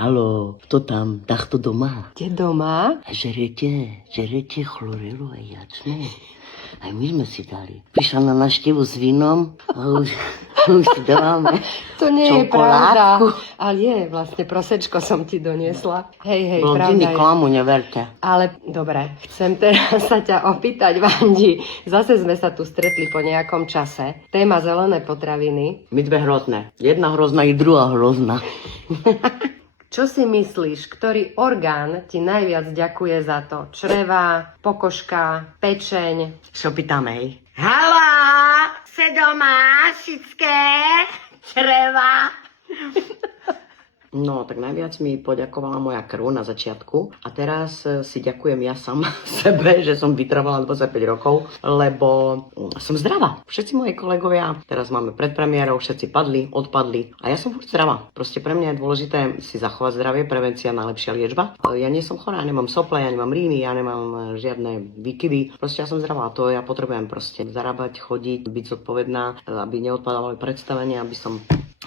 Halo, kto tam? Tak to doma. Kde doma? Žerete chlorelu a jačme. Aj my sme si dali. Prišla na návštevu s vínom a už si dávame To nie je čokoládku. pravda. Ale je, vlastne prosečko som ti doniesla. Hej, Blondíny pravda je. klamu, neverte. Ale dobre, chcem teraz sa ťa opýtať, Vandi. Zase sme sa tu stretli po nejakom čase. Téma zelené potraviny. My dve hrozné. Jedna hrozná i druhá hrozná. Čo si myslíš, ktorý orgán ti najviac ďakuje za to? Čreva, pokožka, pečeň? Čo pýtame, hej? Halá, se doma, šické, čreva. No, tak najviac mi poďakovala moja krv na začiatku a teraz si ďakujem ja sama sebe, že som vytrvala 25 rokov, lebo som zdravá. Všetci moji kolegovia, teraz máme predpremiérou, všetci odpadli a ja som furt zdravá. Proste pre mňa je dôležité si zachovať zdravie, prevencia, najlepšia liečba. Ja nie som chorá, nemám sople, ja nemám ríny, ja nemám žiadne výkyvy. Proste ja som zdravá, to ja potrebujem proste zarábať, chodiť, byť zodpovedná, aby neodpadávali predstavenia, aby som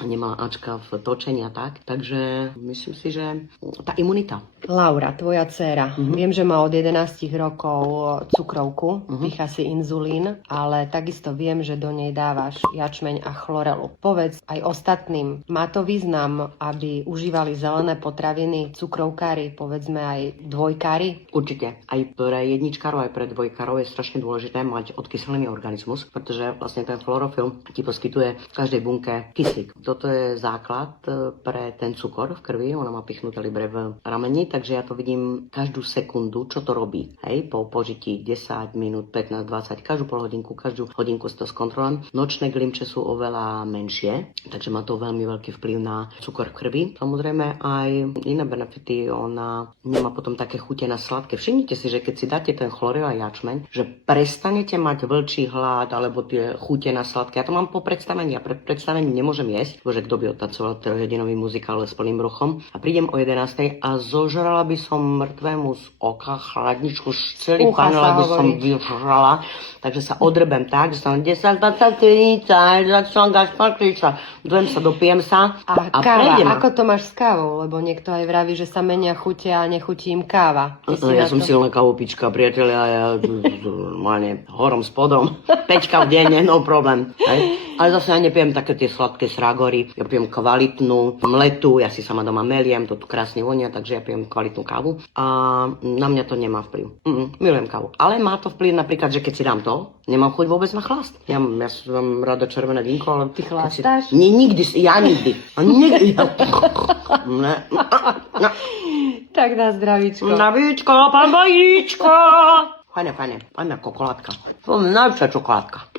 nemala Ačka v točení a tak. Takže myslím si, že tá imunita. Laura, tvoja dcéra. Viem, že má od 11 rokov cukrovku, pýcha si inzulín, ale takisto viem, že do nej dávaš jačmeň a chlorelu. Povedz aj ostatným, má to význam, aby užívali zelené potraviny cukrovkári, povedzme aj dvojkári? Určite. Aj pre jedničkárov, aj pre dvojkárov je strašne dôležité mať odkyselený organizmus, pretože vlastne ten chlorofil ti poskytuje v každej bunke kyslík. Toto je základ pre ten cukor v krvi, ona má pichnuté libre v rameni, takže ja to vidím každú sekundu, čo to robí. Hej, po požití 10 minút, 15, 20, každú polhodinku, každú hodinku si to skontrolujem. Nočné glimče sú oveľa menšie, takže má to veľmi veľký vplyv na cukor v krvi. Samozrejme aj iné benefity, ona nemá potom také chute na sladké. Všimnite si, že keď si dáte ten chlorel a jačmeň, že prestanete mať vlčí hlad alebo tie chute na sladké. Ja to mám po predstavení, ja pred predstavením nemôžem jesť. Bože, kto by otancoval trojhodinový muzikál s plným bruchom. A prídem o 11. a zožrala by som mŕtvemu z oka chladničku, celý panel by som vyžrala. Takže sa odrbem tak, že som 10, 20, 30, začal gašpar kriča. Dojem sa, dopijem sa A káva, ako to máš s kávou? Lebo niekto aj vraví, že sa menia chute a nechutí im káva. Ja som silná kávopička, priatelia, ja normálne horom spodom. 5 v denne, no problém. Hej? Ale zase ja nepijem také tie sladké srágory, ja pijem kvalitnú mletu, ja si sama doma meliem, to tu krásne vonia, takže ja pijem kvalitnú kávu a na mňa to nemá vplyv. Milujem kávu. Ale má to vplyv napríklad, že keď si dám to, nemám chuť vôbec na chlast. Ja som rada červené vínko, ale... Ty chlastáš? Ja nikdy. Ne. Tak na zdravíčko. Zdravíčko, pán Bojíčko. Fajne, fajná čokoládka. To je najlepšia čokoládka.